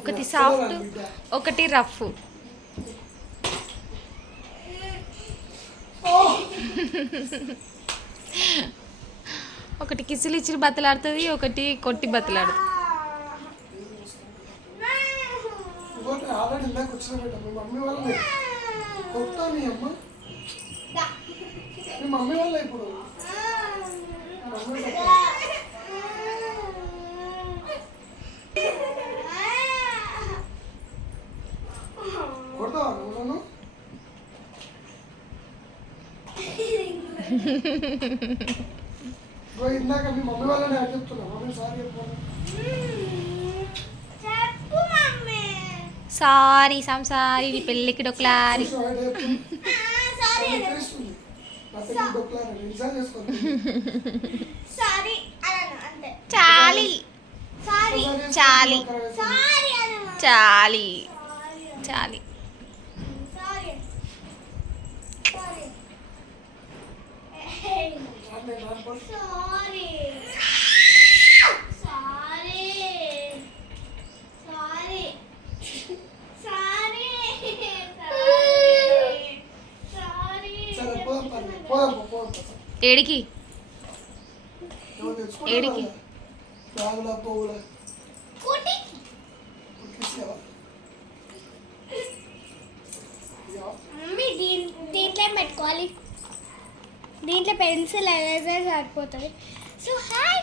ఒకటి సాఫ్ట్ ఒకటి రఫ్. ఒకటి కిసులు ఇచ్చి బతలాడుతుంది, ఒకటి కొట్టి బతలాడుతుంది. ఇందాక మీ మమ్మీ వాళ్ళని చెప్తున్నా. మమ్మీ సారీ సారీ సంసారి పెళ్ళికి డొక్లారి. చాలి చాలి చాలి చాలి. ఏడికి ఏడికి దీంట్లో పెట్టుకోవాలి. దీంట్లో పెన్సిల్ ఎరేజర్ సరిపోతుంది. So hi.